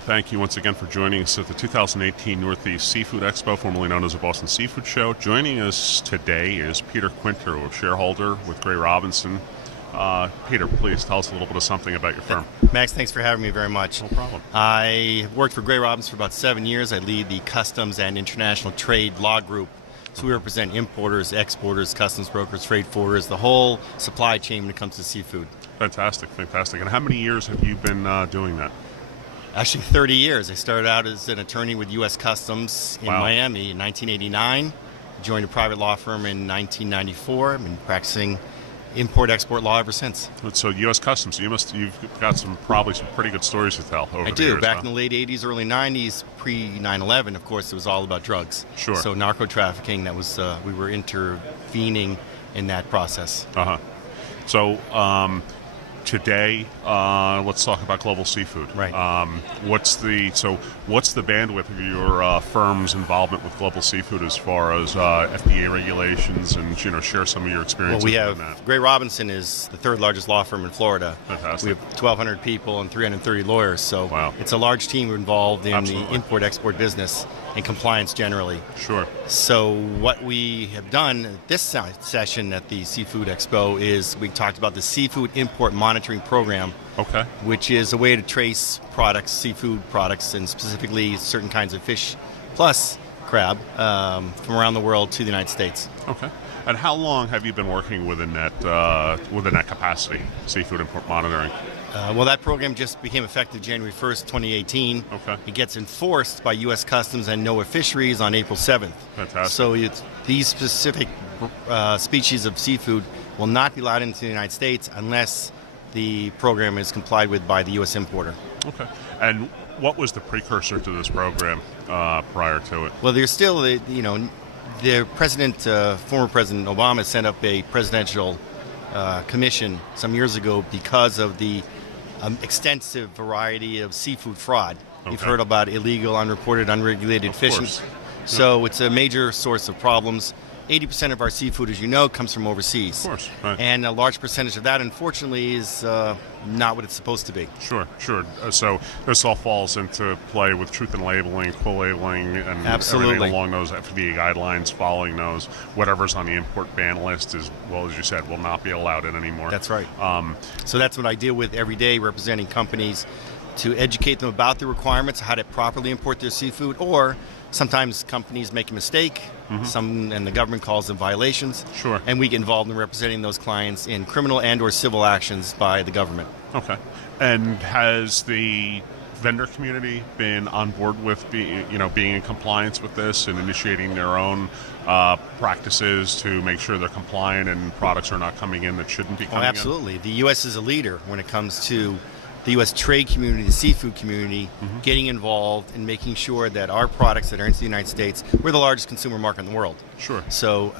and thank you once again for joining us at the 2018 Northeast Seafood Expo, formerly known as the Boston Seafood Show. Joining us today is Peter Quinter, a shareholder with Gray Robinson. Peter, please tell us a little bit of something about your firm. Max, thanks for having me very much. No problem. I worked for Gray Robinson for about 7 years. I lead the Customs and International Trade Law Group. So we represent importers, exporters, customs brokers, freight forwarders, the whole supply chain when it comes to seafood. Fantastic. And how many years have you been doing that? Actually, 30 years. I started out as an attorney with U.S. Customs in Miami in 1989. Joined a private law firm in 1994. I've been practicing import-export law ever since. So U.S. Customs, you've got probably some pretty good stories to tell over the years. I do. Back in the late 80s, early 90s, pre-9/11, of course, it was all about drugs. Sure. So narco-trafficking, that was we were intervening in that process. So today, let's talk about global seafood. Right. What's the bandwidth of your firm's involvement with global seafood as far as FDA regulations, and share some of your experiences? Well, we have that. Gray Robinson is the third largest law firm in Florida. Fantastic. We have 1,200 people and 330 lawyers. So It's a large team involved in Absolutely. the import-export business and compliance generally. Sure. So what we have done at this session at the Seafood Expo is we talked about the Seafood Import Monitoring Program, which is a way to trace products, seafood products, and specifically certain kinds of fish, plus crab, from around the world to the United States. Okay. And how long have you been working within that capacity, seafood import monitoring? Well, that program just became effective January 1st, 2018. Okay. It gets enforced by U.S. Customs and NOAA Fisheries on April 7th. Fantastic. So these specific species of seafood will not be allowed into the United States unless the program is complied with by the U.S. importer. Okay. And what was the precursor to this program prior to it? Well, there's still, the former President Obama set up a presidential commission some years ago because of the extensive variety of seafood fraud. Okay. You've heard about illegal, unreported, unregulated fishing. So it's a major source of problems. 80% of our seafood, as you know, comes from overseas. Of course. Right. And a large percentage of that, unfortunately, is not what it's supposed to be. Sure. So this all falls into play with truth in labeling, co-labeling, and everything along those FDA guidelines, following those. Whatever's on the import ban list is, well, as you said, will not be allowed in anymore. That's right. So that's what I deal with every day, representing companies to educate them about the requirements, how to properly import their seafood, or sometimes companies make a mistake, and the government calls them violations. Sure. And we get involved in representing those clients in criminal and or civil actions by the government. Okay. And has the vendor community been on board with being in compliance with this and initiating their own practices to make sure they're compliant and products are not coming in that shouldn't be coming in? Absolutely. The U.S. is a leader when it comes to the U.S. trade community, the seafood community, getting involved and making sure that our products that are into the United States, we're the largest consumer market in the world. Sure. So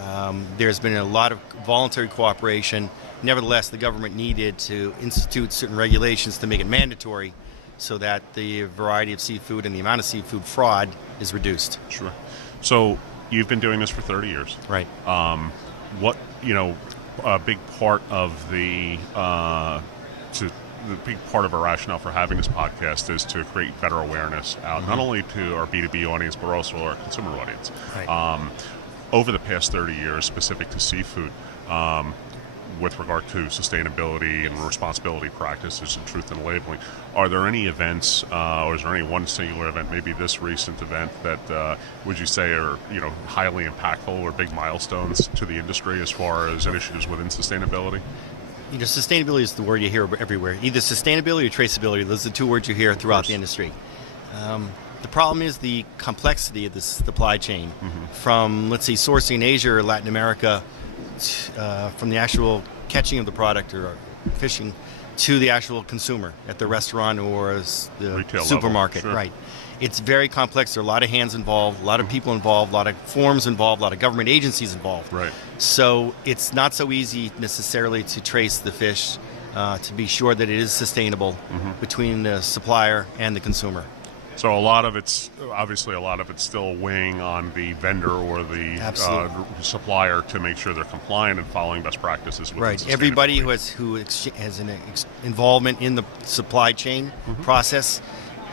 there's been a lot of voluntary cooperation. Nevertheless, the government needed to institute certain regulations to make it mandatory so that the variety of seafood and the amount of seafood fraud is reduced. Sure. So you've been doing this for 30 years. Right. A big part of the big part of our rationale for having this podcast is to create better awareness out, not only to our B2B audience, but also our consumer audience. Right. Over the past 30 years, specific to seafood, with regard to sustainability and responsibility practices and truth in labeling, are there any events, or is there any one singular event, maybe this recent event, that would you say are highly impactful or big milestones to the industry as far as initiatives within sustainability? Sustainability is the word you hear everywhere. Either sustainability or traceability. Those are the two words you hear throughout the industry. The problem is the complexity of the supply chain, from, let's say, sourcing in Asia or Latin America, from the actual catching of the product or fishing to the actual consumer at the restaurant or the retail supermarket. Level. Sure. Right. It's very complex. There are a lot of hands involved, a lot of people involved, a lot of forms involved, a lot of government agencies involved. Right. So it's not so easy necessarily to trace the fish, to be sure that it is sustainable between the supplier and the consumer. So a lot of it's still weighing on the vendor or the supplier to make sure they're compliant and following best practices. Right. Everybody who has an involvement in the supply chain process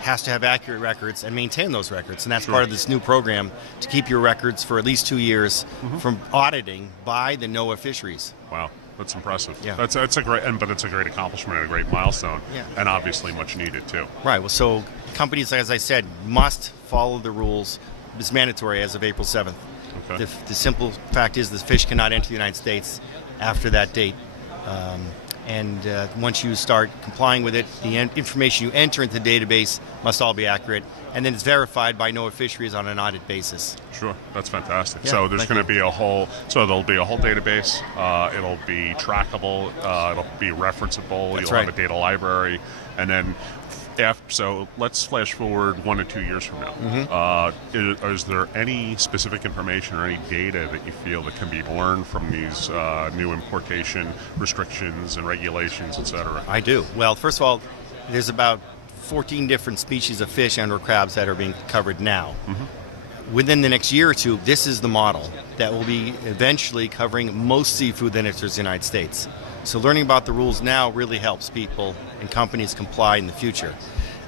has to have accurate records and maintain those records. And that's Sure. part of this new program to keep your records for at least 2 years from auditing by the NOAA fisheries. Wow, that's impressive. Yeah. That's a great, but it's a great accomplishment and a great milestone, Yeah. and obviously much needed too. Right. Well, so companies, as I said, must follow the rules. It's mandatory as of April 7th. Okay. The simple fact is the fish cannot enter the United States after that date. And once you start complying with it, the information you enter into the database must all be accurate, and then it's verified by NOAA Fisheries on an audit basis. Sure, that's fantastic. Yeah, so there's thank going to you. be there'll be a whole database. It'll be trackable. It'll be referenceable. That's You'll have right. a data library, and then so let's flash forward 1 to 2 years from now. Is there any specific information or any data that you feel that can be learned from these new importation restrictions and regulations, et cetera? I do. Well, first of all, there's about 14 different species of fish and/or crabs that are being covered now. Within the next year or two, this is the model that will be eventually covering most seafood that enters the United States. So learning about the rules now really helps people and companies comply in the future.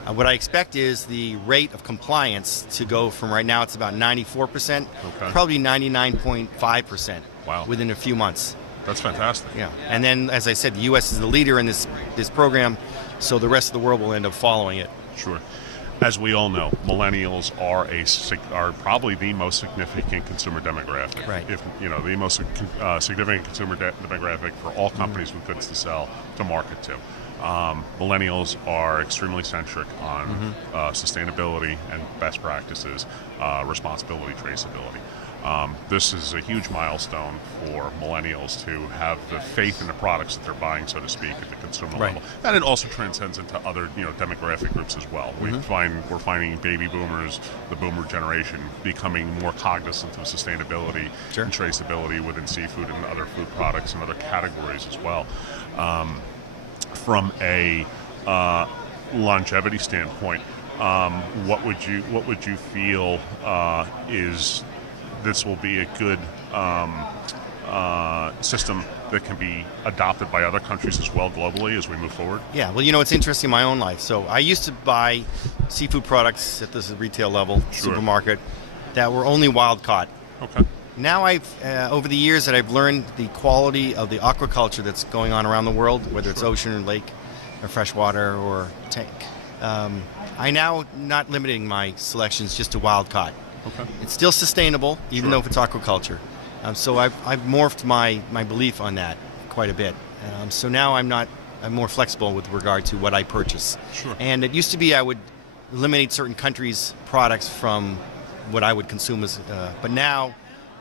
What I expect is the rate of compliance to go from right now, it's about 94%, Okay. probably 99.5% Wow. within a few months. That's fantastic. Yeah, and then, as I said, the U.S. is the leader in this program, so the rest of the world will end up following it. Sure. As we all know, millennials are probably the most significant consumer demographic. Right. If the most significant consumer demographic for all companies with goods to sell to market to. Millennials are extremely centric on sustainability and best practices, responsibility, traceability. This is a huge milestone for millennials to have the faith in the products that they're buying, so to speak, at the consumer Right. level, and it also transcends into other demographic groups as well. We're finding baby boomers, the boomer generation, becoming more cognizant of sustainability Sure. and traceability within seafood and other food products and other categories as well. From a longevity standpoint, what would you feel is this will be a good system that can be adopted by other countries as well globally as we move forward? Yeah, well, it's interesting in my own life. So I used to buy seafood products at this retail level, Sure. supermarket, that were only wild caught. Okay. Now over the years that I've learned the quality of the aquaculture that's going on around the world, whether it's Sure. ocean or lake or freshwater or tank, I now not limiting my selections just to wild caught. Okay. It's still sustainable, even Sure. though if it's aquaculture. So I've morphed my belief on that quite a bit. So now I'm more flexible with regard to what I purchase. Sure. And it used to be I would eliminate certain countries' products from what I would consume but now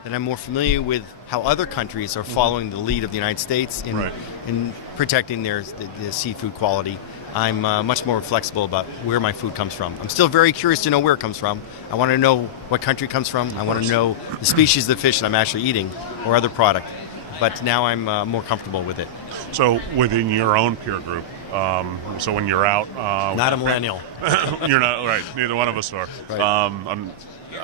that I'm more familiar with how other countries are following the lead of the United States Right. in protecting the seafood quality, I'm much more flexible about where my food comes from. I'm still very curious to know where it comes from. I want to know what country it comes from. I want to know the species of the fish that I'm actually eating or other product. But now I'm more comfortable with it. So within your own peer group, so when you're out, Not a millennial. you're not right. Neither one of us are. Right.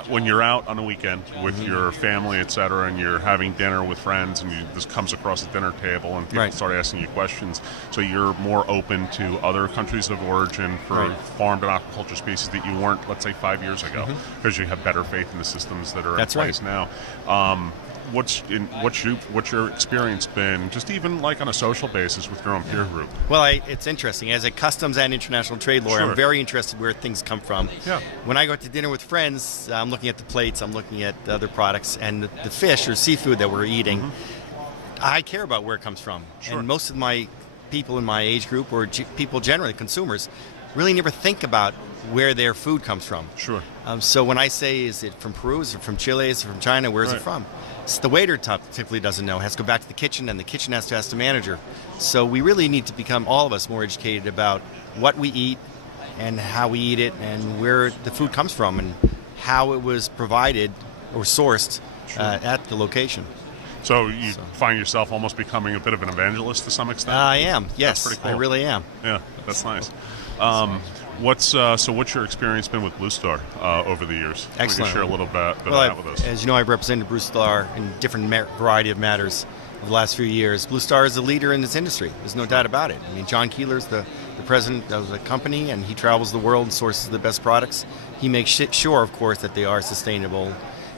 When you're out on a weekend with your family, et cetera, and you're having dinner with friends, and this comes across the dinner table, and people Right. start asking you questions, so you're more open to other countries of origin for Right. farmed and aquaculture species that you weren't, let's say, 5 years ago, because you have better faith in the systems that are That's in right. place now. What's your experience been, just even like on a social basis with your own peer group? Well, it's interesting. As a customs and international trade lawyer, Sure. I'm very interested where things come from. Yeah. When I go out to dinner with friends, I'm looking at the plates, I'm looking at the other products, and the fish or seafood that we're eating, I care about where it comes from. Sure. And most of my people in my age group, or people generally, consumers, really never think about where their food comes from. Sure. So when I say, is it from Peru, is it from Chile, is it from China, where is Right. it from? The waiter typically doesn't know. Has to go back to the kitchen, and the kitchen has to ask the manager. So we really need to become, all of us, more educated about what we eat and how we eat it and where the food comes from and how it was provided or sourced at the location. So you find yourself almost becoming a bit of an evangelist to some extent? I am, yes. That's pretty cool. I really am. Yeah, that's nice. What's your experience been with Blue Star over the years? Excellent. Can you share a little bit Well, of that with us? as you know, I've represented Bruce Star in different variety of matters over the last few years. Blue Star is a leader in this industry. There's no doubt about it. I mean, John Keeler's the president of the company, and he travels the world and sources the best products. He makes sure, of course, that they are sustainable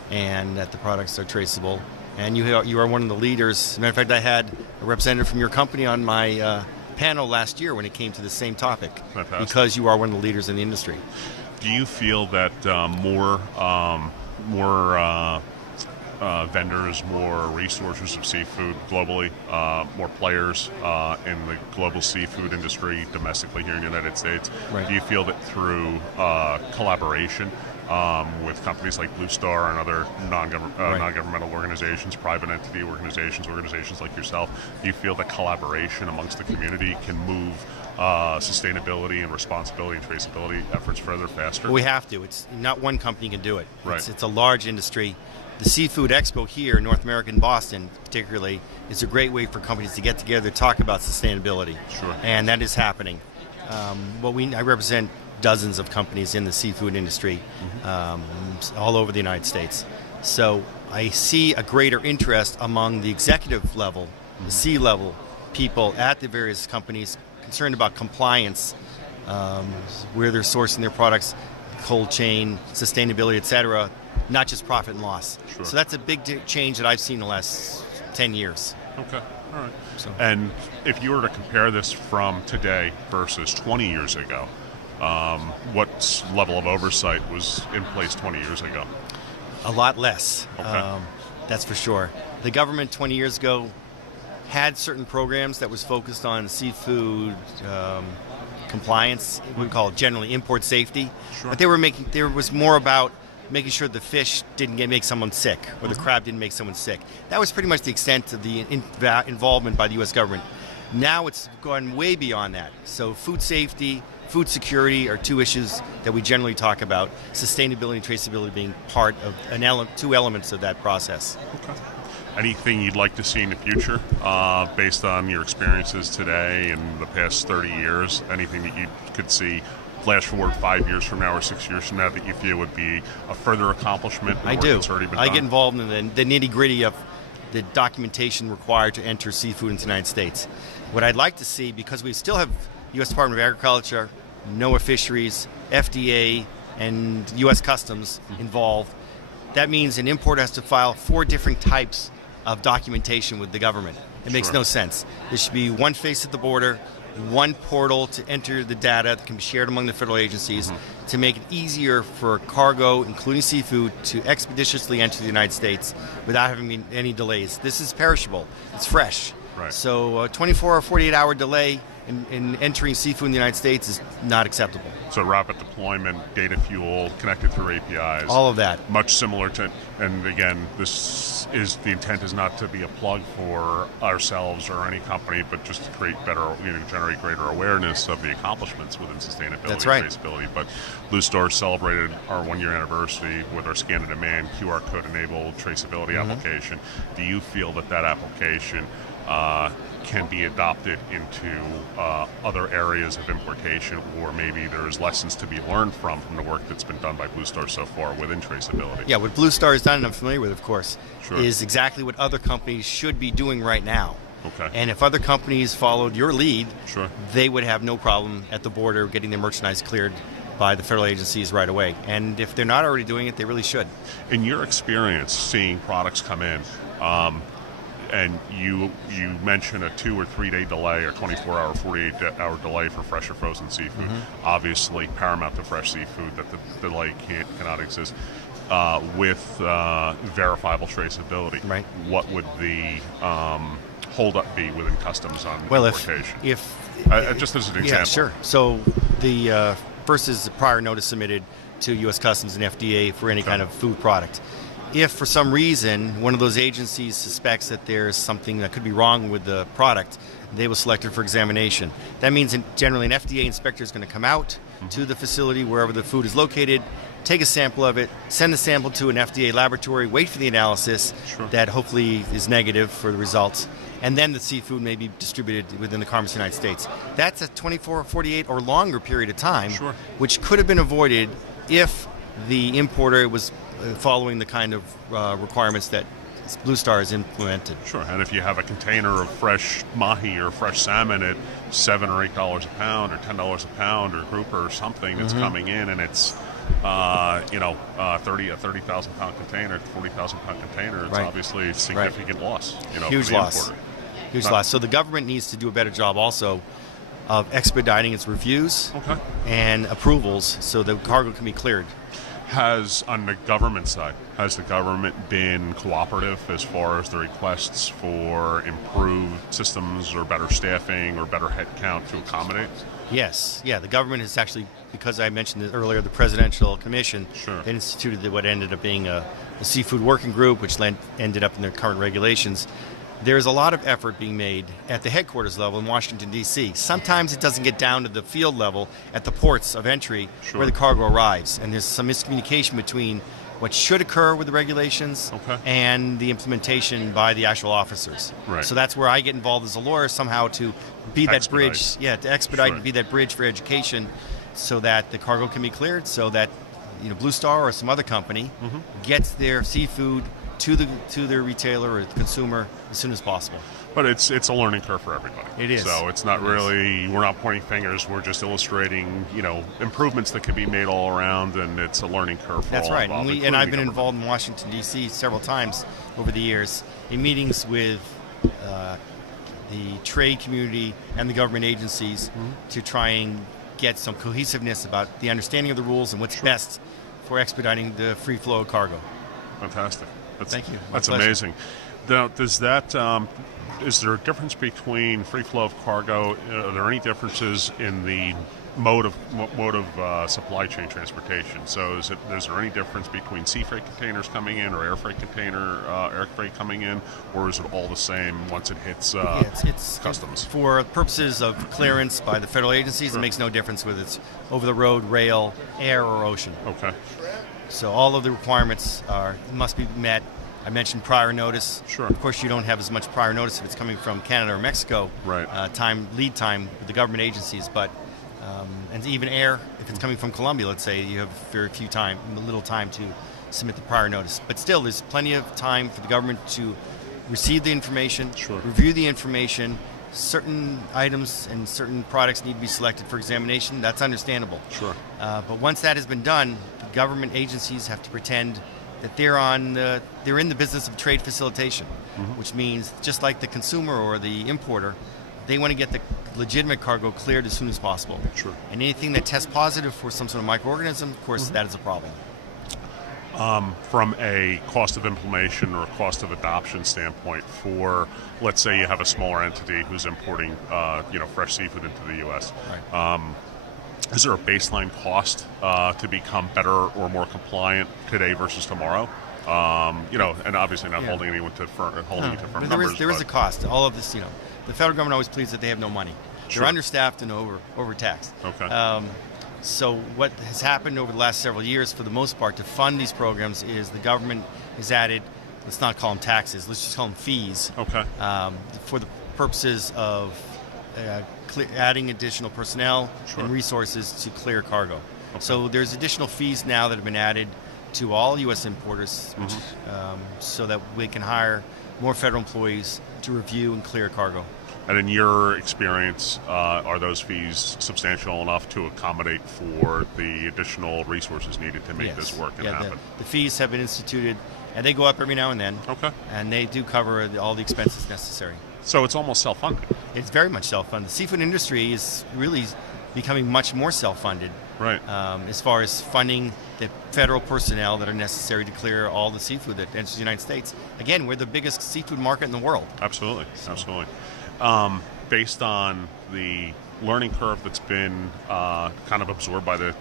and that the products are traceable. And you are one of the leaders. As a matter of fact, I had a representative from your company on my panel last year when it came to the same topic. Fantastic. Because you are one of the leaders in the industry. Do you feel that more vendors, more resources of seafood globally, more players in the global seafood industry domestically here in the United States? Right. Do you feel that through collaboration with companies like Blue Star and other non-governmental organizations, private entity organizations like yourself, do you feel that collaboration amongst the community can move sustainability and responsibility and traceability efforts further faster? We have to. It's not one company can do it. Right. It's a large industry. The Seafood Expo here in North America, in Boston particularly, is a great way for companies to get together, talk about sustainability. Sure. And that is happening. I represent dozens of companies in the seafood industry all over the United States. So I see a greater interest among the executive level, the C-level people at the various companies concerned about compliance, where they're sourcing their products, cold chain, sustainability, et cetera, not just profit and loss. Sure. So that's a big change that I've seen in the last 10 years. Okay, all right. So. And if you were to compare this from today versus 20 years ago, what level of oversight was in place 20 years ago? A lot less, Okay. that's for sure. The government 20 years ago had certain programs that was focused on seafood compliance, we call it generally import safety, Sure. but there was more about making sure the fish didn't make someone sick or the crab didn't make someone sick. That was pretty much the extent of the involvement by the U.S. government. Now it's gone way beyond that. So food safety, food security are two issues that we generally talk about. Sustainability and traceability being part of two elements of that process. Okay. Anything you'd like to see in the future based on your experiences today and the past 30 years? Anything that you could see flash forward 5 years from now or 6 years from now that you feel would be a further accomplishment? I do. That's already been I done? get involved in the nitty-gritty of the documentation required to enter seafood into the United States. What I'd like to see, because we still have U.S. Department of Agriculture, NOAA Fisheries, FDA, and U.S. Customs involved, that means an importer has to file 4 different types of documentation with the government. It makes Sure. no sense. There should be one face at the border, one portal to enter the data that can be shared among the federal agencies to make it easier for cargo, including seafood, to expeditiously enter the United States without having any delays. This is perishable. It's fresh. Right. So a 24 or 48-hour delay in entering seafood in the United States is not acceptable. So rapid deployment, data fuel, connected through APIs. All of that. Much similar to, and again, the intent is not to be a plug for ourselves or any company, but just to create generate greater awareness of the accomplishments within sustainability That's right. and traceability. But Blue Star celebrated our 1-year anniversary with our Scan and Demand QR code enabled traceability application. Do you feel that application can be adopted into other areas of importation, or maybe there's lessons to be learned from the work that's been done by Blue Star so far within traceability? Yeah, what Blue Star has done, and I'm familiar with, of course, Sure. is exactly what other companies should be doing right now. Okay. And if other companies followed your lead, Sure. they would have no problem at the border getting their merchandise cleared by the federal agencies right away. And if they're not already doing it, they really should. In your experience seeing products come in, and you mentioned a 2 or 3 day delay or 24-hour, 48-hour delay for fresh or frozen seafood. Obviously, paramount to fresh seafood that the delay cannot exist. With verifiable traceability, Right. what would the holdup be within customs on Well, importation? if just as an example. Yeah, sure. So the first is the prior notice submitted to U.S. Customs and FDA for any kind of food product. If for some reason one of those agencies suspects that there's something that could be wrong with the product, they will select it for examination. That means generally an FDA inspector is going to come out to the facility wherever the food is located, take a sample of it, send the sample to an FDA laboratory, wait for the analysis Sure. that hopefully is negative for the results, and then the seafood may be distributed within the commerce of the United States. That's a 24, 48, or longer period of time, Sure. which could have been avoided if the importer was following the kind of requirements that Blue Star is implemented. Sure, and if you have a container of fresh mahi or fresh salmon at $7 or $8 a pound, or $10 a pound, or grouper or something that's coming in, and it's 30,000 pound container, 40,000 pound container, it's obviously a significant loss. Huge for the loss. importer. Huge loss. So the government needs to do a better job also of expediting its reviews and approvals so the cargo can be cleared. On the government side, has the government been cooperative as far as the requests for improved systems or better staffing or better headcount to accommodate? Yes. Yeah, the government has actually, because I mentioned it earlier, the Presidential Commission, they instituted what ended up being a seafood working group, which ended up in their current regulations. There's a lot of effort being made at the headquarters level in Washington, D.C. Sometimes it doesn't get down to the field level at the ports of entry where the cargo arrives. And there's some miscommunication between what should occur with the regulations and the implementation by the actual officers. Right. So that's where I get involved as a lawyer somehow to be that bridge. Yeah, to expedite and be that bridge for education so that the cargo can be cleared, so that Blue Star or some other company gets their seafood to their retailer or the consumer as soon as possible. But it's a learning curve for everybody. It is. So it's not we're not pointing fingers. We're just illustrating, improvements that can be made all around, and it's a learning curve for That's all right. involved, And I've been including the involved in Washington, D.C. several times over the years in meetings with the trade community and the government agencies to try and get some cohesiveness about the understanding of the rules and what's best for expediting the free flow of cargo. Fantastic. Thank you. That's amazing. Now, is there a difference between free flow of cargo? Are there any differences in the mode of supply chain transportation? So is there any difference between sea freight containers coming in or air freight coming in, or is it all the same once it hits it's customs? For purposes of clearance by the federal agencies, it makes no difference whether it's over the road, rail, air, or ocean. Okay. So all of the requirements must be met. I mentioned prior notice. Sure. Of course, you don't have as much prior notice if it's coming from Canada or Mexico. Right. Lead time with the government agencies, but and even air, if it's coming from Colombia, let's say, you have little time to submit the prior notice. But still, there's plenty of time for the government to receive the information, review the information. Certain items and certain products need to be selected for examination. That's understandable. Sure. But once that has been done, the government agencies have to pretend that they're in the business of trade facilitation, which means just like the consumer or the importer, they want to get the legitimate cargo cleared as soon as possible. Sure. And anything that tests positive for some sort of microorganism, of course, that is a problem. From a cost of implementation or a cost of adoption standpoint, for let's say you have a smaller entity who's importing fresh seafood into the U.S. Right. Is there a baseline cost to become better or more compliant today versus tomorrow? And obviously not holding anyone to firm numbers. There is a cost. All of this, the federal government always pleads that they have no money. Sure. They're understaffed and overtaxed. Okay. So what has happened over the last several years, for the most part, to fund these programs is the government has added, let's not call them taxes, let's just call them fees. Okay. For the purposes of adding additional personnel and resources to clear cargo. Okay. So there's additional fees now that have been added to all U.S. importers, so that we can hire more federal employees to review and clear cargo. And in your experience, are those fees substantial enough to accommodate for the additional resources needed to make this work and happen? The fees have been instituted, and they go up every now and then. Okay. And they do cover all the expenses necessary. So it's almost self-funded. It's very much self-funded. The seafood industry is really becoming much more self-funded. Right. As far as funding the federal personnel that are necessary to clear all the seafood that enters the United States. Again, we're the biggest seafood market in the world. Absolutely. Absolutely. Based on the learning curve that's been kind of absorbed by the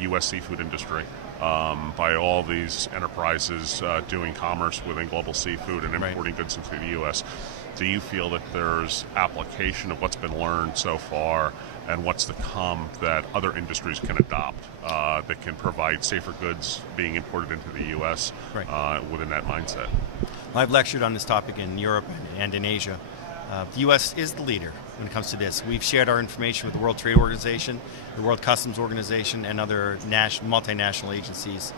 U.S. seafood industry, by all these enterprises doing commerce within global seafood and importing goods into the U.S., do you feel that there's application of what's been learned so far and what's to come that other industries can adopt that can provide safer goods being imported into the U.S. Within that mindset? Well, I've lectured on this topic in Europe and in Asia. The U.S. is the leader when it comes to this. We've shared our information with the World Trade Organization, the World Customs Organization, and other multinational agencies.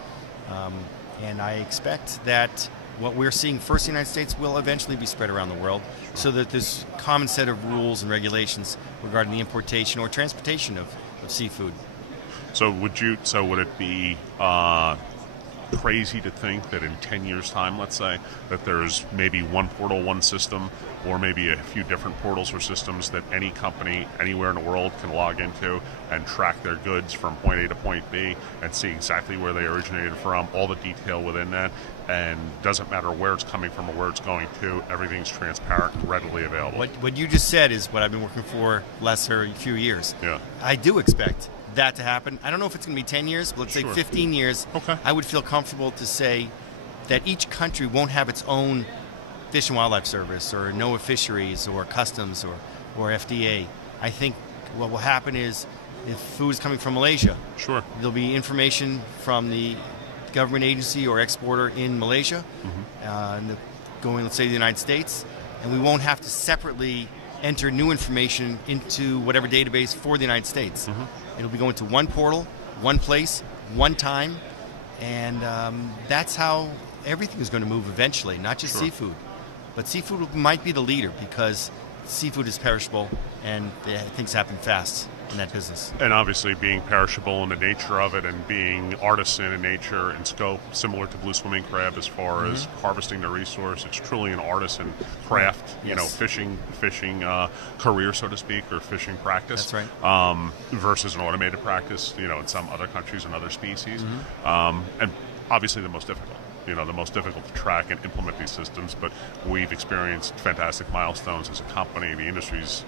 And I expect that what we're seeing first in the United States will eventually be spread around the world, so that there's a common set of rules and regulations regarding the importation or transportation of seafood. So would it be crazy to think that in 10 years' time, let's say, that there's maybe one portal, one system, or maybe a few different portals or systems that any company anywhere in the world can log into and track their goods from point A to point B and see exactly where they originated from, all the detail within that, and doesn't matter where it's coming from or where it's going to, everything's transparent and readily available. What you just said is what I've been working for last few years. Yeah. I do expect that to happen. I don't know if it's going to be 10 years, but let's say 15 years. Okay. I would feel comfortable to say that each country won't have its own Fish and Wildlife Service or NOAA Fisheries or Customs or FDA. I think what will happen is if food is coming from Malaysia, Sure. there'll be information from the government agency or exporter in Malaysia going, let's say, to the United States, and we won't have to separately enter new information into whatever database for the United States. It'll be going to one portal, one place, one time, and that's how everything is going to move eventually, not just seafood. But seafood might be the leader because seafood is perishable and things happen fast in that business. And obviously being perishable in the nature of it and being artisan in nature and scope, similar to blue swimming crab as far as harvesting the resource. It's truly an artisan craft, fishing career, so to speak, or fishing practice. That's right. Versus an automated practice, in some other countries and other species. And obviously the most difficult. The most difficult to track and implement these systems, but we've experienced fantastic milestones as a company. The industry's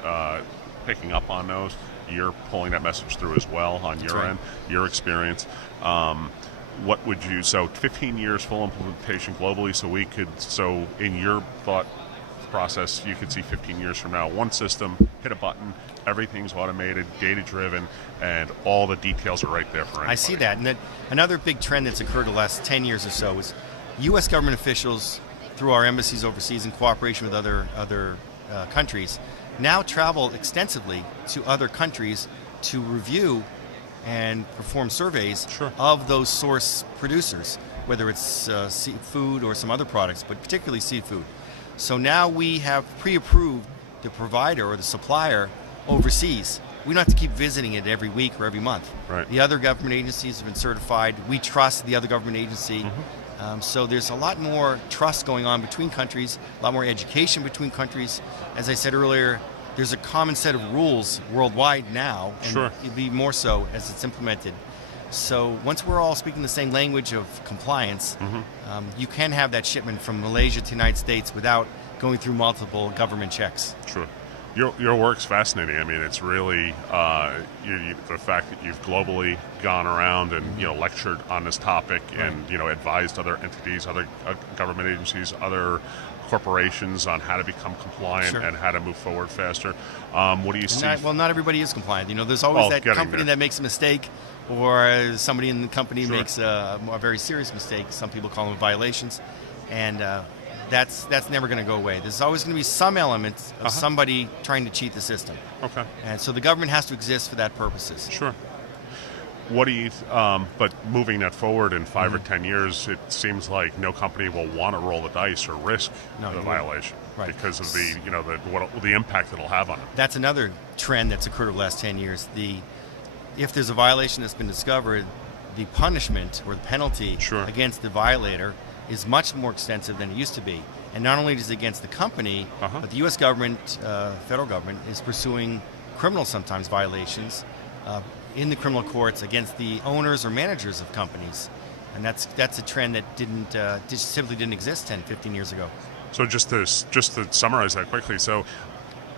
picking up on those. You're pulling that message through as well on your end, your experience. What would you, 15 years full implementation globally, so in your thought process, you could see 15 years from now, one system, hit a button, everything's automated, data-driven, and all the details are right there for anybody. I see that. And another big trend that's occurred the last 10 years or so is U.S. government officials, through our embassies overseas in cooperation with other countries, now travel extensively to other countries to review and perform surveys of those source producers, whether it's seafood or some other products, but particularly seafood. So now we have pre-approved the provider or the supplier overseas. We don't have to keep visiting it every week or every month. Right. The other government agencies have been certified. We trust the other government agency. So there's a lot more trust going on between countries, a lot more education between countries. As I said earlier, there's a common set of rules worldwide now, and it'll be more so as it's implemented. So once we're all speaking the same language of compliance, you can have that shipment from Malaysia to the United States without going through multiple government checks. Sure. Your work's fascinating. I mean, it's really the fact that you've globally gone around and lectured on this topic and advised other entities, other government agencies, other corporations on how to become compliant and how to move forward faster. What do you see? Not everybody is compliant. There's always that company that makes a mistake, or somebody in the company makes a very serious mistake. Some people call them violations, and that's never going to go away. There's always going to be some element of somebody trying to cheat the system. Okay. And so the government has to exist for that purposes. Sure. What do you? But moving that forward in 5 or 10 years, it seems like no company will want to roll the dice or risk the violation because of the impact it'll have on it. That's another trend that's occurred over the last 10 years. If there's a violation that's been discovered, the punishment or the penalty against the violator is much more extensive than it used to be. And not only is it against the company, but the U.S. government, federal government, is pursuing criminal sometimes violations in the criminal courts against the owners or managers of companies. And that's a trend that simply didn't exist 10, 15 years ago. So just to summarize that quickly, so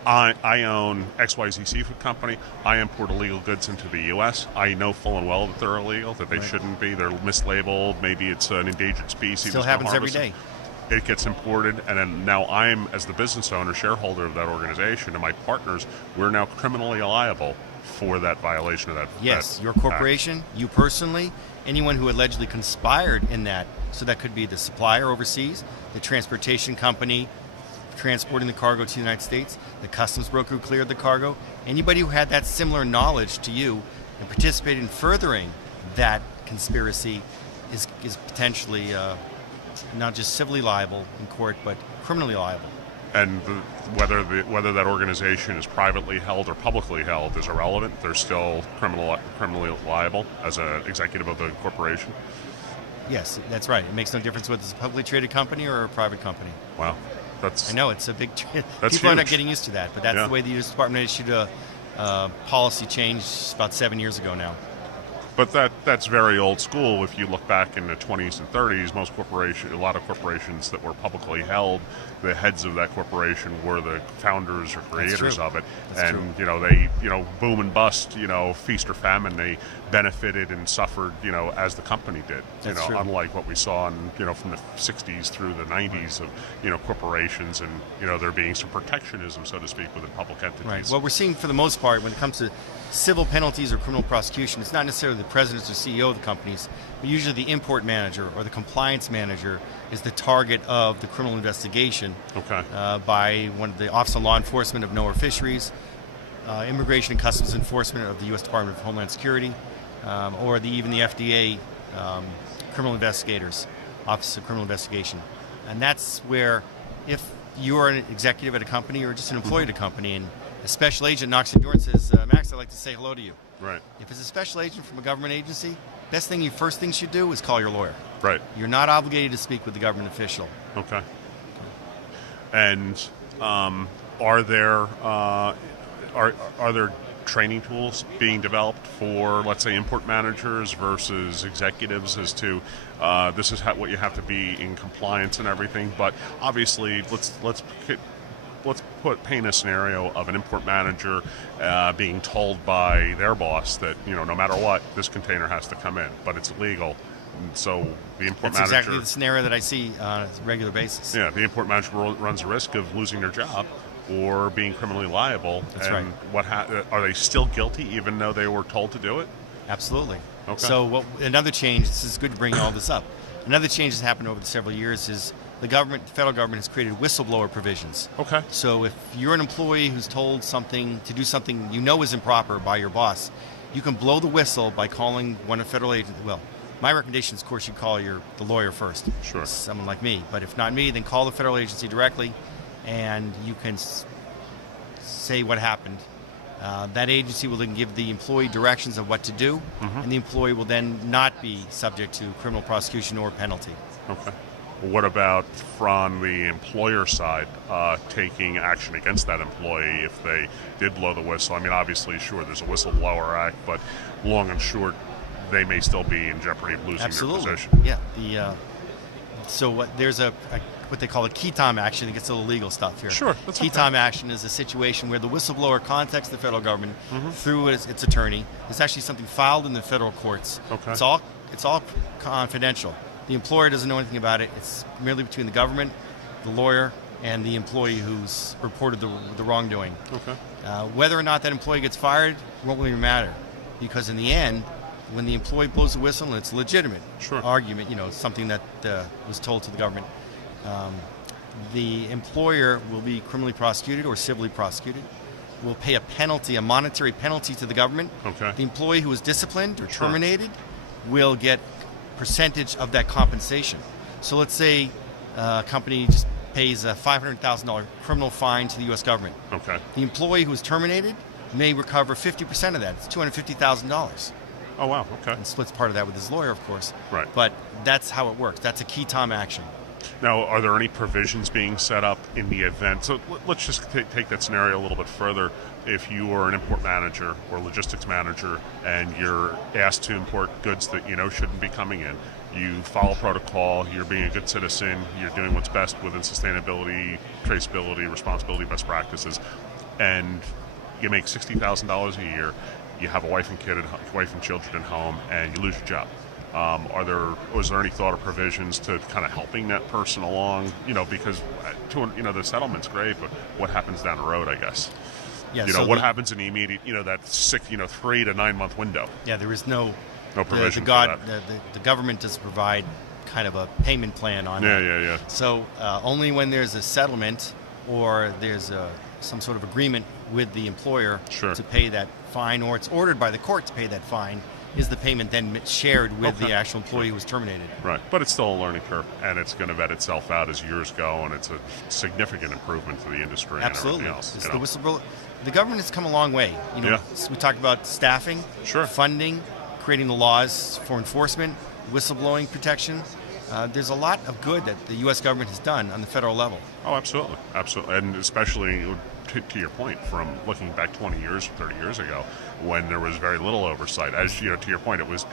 I own XYZ Seafood Company. I import illegal goods into the U.S. I know full and well that they're illegal, that they shouldn't be. They're mislabeled. Maybe it's an endangered species. Still happens every day. It gets imported, and then now I'm, as the business owner, shareholder of that organization, and my partners, we're now criminally liable for that violation of that. Yes, your corporation, you personally, anyone who allegedly conspired in that. So that could be the supplier overseas, the transportation company transporting the cargo to the United States, the customs broker who cleared the cargo, anybody who had that similar knowledge to you and participated in furthering that conspiracy is potentially not just civilly liable in court, but criminally liable. And whether that organization is privately held or publicly held is irrelevant. They're still criminally liable as an executive of the corporation. Yes, that's right. It makes no difference whether it's a publicly traded company or a private company. Wow, I know it's a big. That's people are not huge. getting used to that, but that's the way the U.S. Department issued a policy change about 7 years ago now. But that's very old school. If you look back in the 20s and 30s, a lot of corporations that were publicly held, the heads of that corporation were the founders or creators of it. That's and true. they boom and bust, feast or famine. They benefited and suffered, as the company did. That's true. Unlike what we saw from the 60s through the 90s of corporations and there being some protectionism, so to speak, within public entities. Right. What we're seeing for the most part when it comes to civil penalties or criminal prosecution, it's not necessarily the presidents or CEO of the companies, but usually the import manager or the compliance manager is the target of the criminal investigation by one of the Office of Law Enforcement of NOAA Fisheries, Immigration and Customs Enforcement of the U.S. Department of Homeland Security, or even the FDA criminal investigators, Office of Criminal Investigation. And that's where if you're an executive at a company or just an employee at a company and a special agent knocks on your door and says, Max, I'd like to say hello to you. Right. If it's a special agent from a government agency, first thing you should do is call your lawyer. Right. You're not obligated to speak with the government official. Okay. And are there training tools being developed for, let's say, import managers versus executives as to this is what you have to be in compliance and everything? But obviously, let's paint a scenario of an import manager being told by their boss that no matter what, this container has to come in, but it's illegal. And so the import That's manager, exactly the scenario that I see on a regular basis. yeah, the import manager runs the risk of losing their job or being criminally liable. That's and right. Are they still guilty even though they were told to do it? Absolutely. Okay. So another change, this is good to bring all this up, another change that's happened over the several years is the federal government has created whistleblower provisions. Okay. So if you're an employee who's told to do something is improper by your boss, you can blow the whistle by calling one of the federal agents. Well, my recommendation is, of course, you call the lawyer first. Sure. Someone like me. But if not me, then call the federal agency directly, and you can say what happened. That agency will then give the employee directions of what to do, and the employee will then not be subject to criminal prosecution or penalty. Okay. What about from the employer side, taking action against that employee if they did blow the whistle? I mean, obviously, sure, there's a whistleblower act, but long and short, they may still be in jeopardy of losing Absolutely. their position. Yeah. There's what they call a key time action. It gets a little legal stuff here. Sure, that's Key okay. time action is a situation where the whistleblower contacts the federal government through its attorney. It's actually something filed in the federal courts. Okay. It's all confidential. The employer doesn't know anything about it. It's merely between the government, the lawyer, and the employee who's reported the wrongdoing. Okay. Whether or not that employee gets fired won't really matter, because in the end, when the employee blows the whistle and it's a legitimate argument, something that was told to the government, the employer will be criminally prosecuted or civilly prosecuted, will pay a monetary penalty to the government. Okay. The employee who was disciplined or terminated will get percentage of that compensation. So let's say a company just pays a $500,000 criminal fine to the U.S. government. Okay. The employee who was terminated may recover 50% of that. It's $250,000. Oh, wow. Okay. And splits part of that with his lawyer, of course. Right. But that's how it works. That's a key time action. Now, are there any provisions being set up in the event? So let's just take that scenario a little bit further. If you are an import manager or logistics manager and you're asked to import goods that shouldn't be coming in, you follow protocol, you're being a good citizen, you're doing what's best within sustainability, traceability, responsibility, best practices, and you make $60,000 a year, you have a wife and children at home, and you lose your job. Was there any thought or provisions to kind of helping that person along? Because the settlement's great, but what happens down the road, I guess? Yeah. What happens in the immediate, that 3 to 9 month window? Yeah, there is no provision for that. The government does provide kind of a payment plan on that. Yeah. So only when there's a settlement or there's some sort of agreement with the employer Sure. to pay that fine, or it's ordered by the court to pay that fine, is the payment then shared with Okay. the actual employee who was terminated. Right, but it's still a learning curve, and it's going to vet itself out as years go, and it's a significant improvement to the industry Absolutely. and everything else. It's the whistleblower. The government has come a long way. Yeah. We talked about staffing, Sure. funding, creating the laws for enforcement, whistleblowing protection. There's a lot of good that the U.S. government has done on the federal level. Oh, absolutely, absolutely, and especially to your point, from looking back 20 years, 30 years ago, when there was very little oversight. As you know, to your point, it was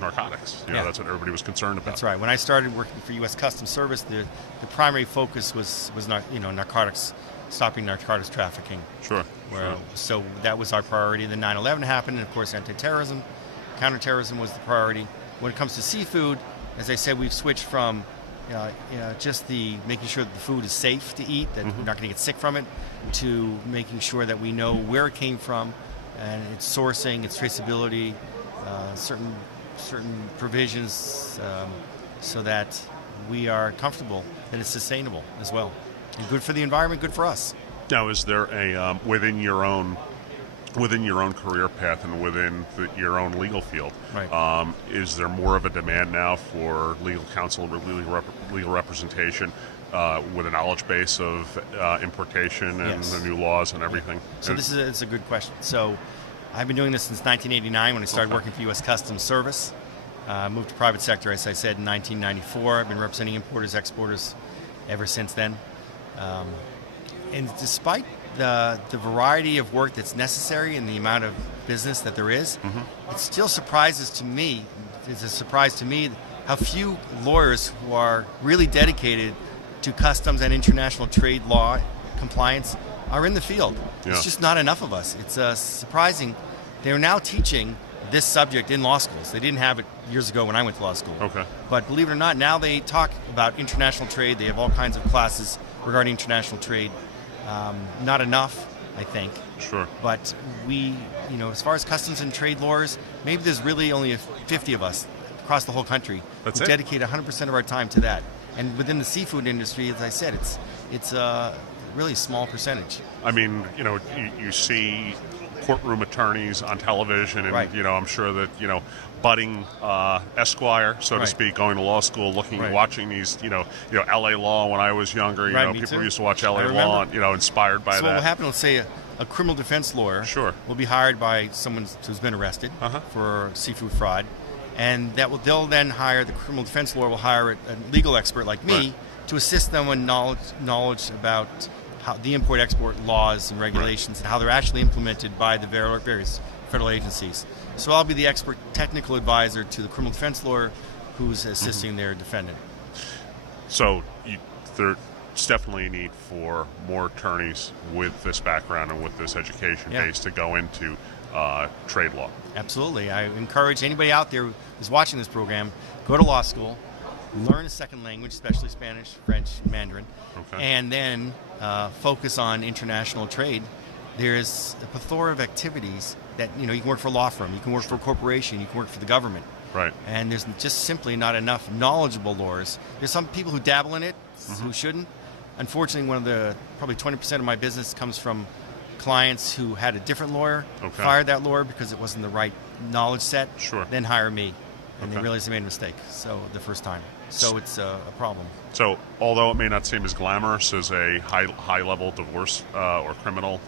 narcotics. Yeah. That's what everybody was concerned about. That's right. When I started working for U.S. Customs Service, the primary focus was narcotics, stopping narcotics trafficking. Sure. So that was our priority. Then 9/11 happened, and of course, anti-terrorism, counterterrorism was the priority. When it comes to seafood, as I said, we've switched from just the making sure that the food is safe to eat, that we're not going to get sick from it, to making sure that we know where it came from, and its sourcing, its traceability, certain provisions, so that we are comfortable that it's sustainable as well, and good for the environment, good for us. Now, is there a within your own career path and within your own legal field, Right. is there more of a demand now for legal counsel, legal representation, with a knowledge base of importation and Yes. the new laws and everything? So it's a good question. So I've been doing this since 1989 when I started working for U.S. Customs Service. Moved to private sector, as I said, in 1994. I've been representing importers, exporters ever since then. And despite the variety of work that's necessary and the amount of business that there is, it still surprises to me. It's a surprise to me how few lawyers who are really dedicated to customs and international trade law compliance are in the field. Yeah. It's just not enough of us. It's surprising. They're now teaching this subject in law schools. They didn't have it years ago when I went to law school. Okay. But believe it or not, now they talk about international trade. They have all kinds of classes regarding international trade. Not enough, I think. Sure. But we, as far as customs and trade lawyers, maybe there's really only 50 of us across the whole country That's who it? dedicate 100% of our time to that. And within the seafood industry, as I said, it's a really small percentage. I mean, you see courtroom attorneys on television, and Right. I'm sure that budding Esquire, so to Right. speak, going to law school, Right. watching these, L.A. Law when I was younger. Right, me People too. used to watch I L.A. remember. Law, and, inspired by So what that. will happen, let's say a criminal defense lawyer Sure. will be hired by someone who's been arrested for seafood fraud, and they'll then hire, the criminal defense lawyer will hire a legal expert like me Right. to assist them with knowledge about how the import-export laws and regulations and how they're actually implemented by the various federal agencies. So I'll be the expert technical advisor to the criminal defense lawyer who's assisting their defendant. So there's definitely a need for more attorneys with this background and with this education Yeah. base to go into trade law. Absolutely. I encourage anybody out there who's watching this program, go to law school, learn a second language, especially Spanish, French, Mandarin, Okay. and then focus on international trade. There's a plethora of activities that, you can work for a law firm, you can work for a corporation, you can work for the government. Right. And there's just simply not enough knowledgeable lawyers. There's some people who dabble in it, who shouldn't. Unfortunately, probably 20% of my business comes from clients who had a different lawyer, Okay. fired that lawyer because it wasn't the right knowledge set, Sure. then hire me. And Okay. they realized they made a mistake the first time. So it's a problem. So, although it may not seem as glamorous as a high-level divorce or criminal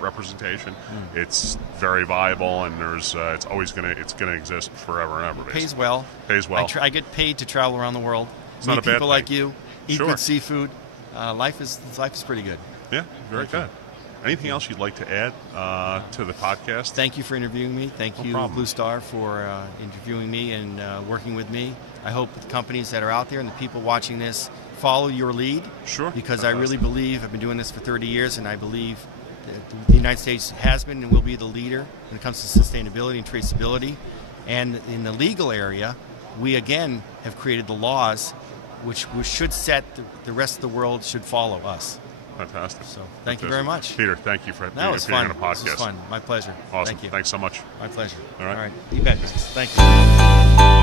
representation, it's very viable, and it's always gonna exist forever and ever. Pays well. Pays well. I get paid to travel around the world, It's meet not a bad people thing. like you, eat Sure. good seafood. Life is pretty good. Yeah, very Thank you. good. Anything else you'd like to add to the podcast? Thank you for interviewing me. Thank No you, problem. Blue Star, for interviewing me and working with me. I hope the companies that are out there and the people watching this follow your lead. Sure. Because I really believe, I've been doing this for 30 years, and I believe that the United States has been and will be the leader when it comes to sustainability and traceability. And in the legal area, we again have created the laws which should set the rest of the world should follow us. Fantastic. So thank you very much. Peter, thank you for That being was appearing fun. on a podcast. This was fun. My pleasure. Awesome. Thank you. Thanks so much. My pleasure. All right. You bet. Thank you.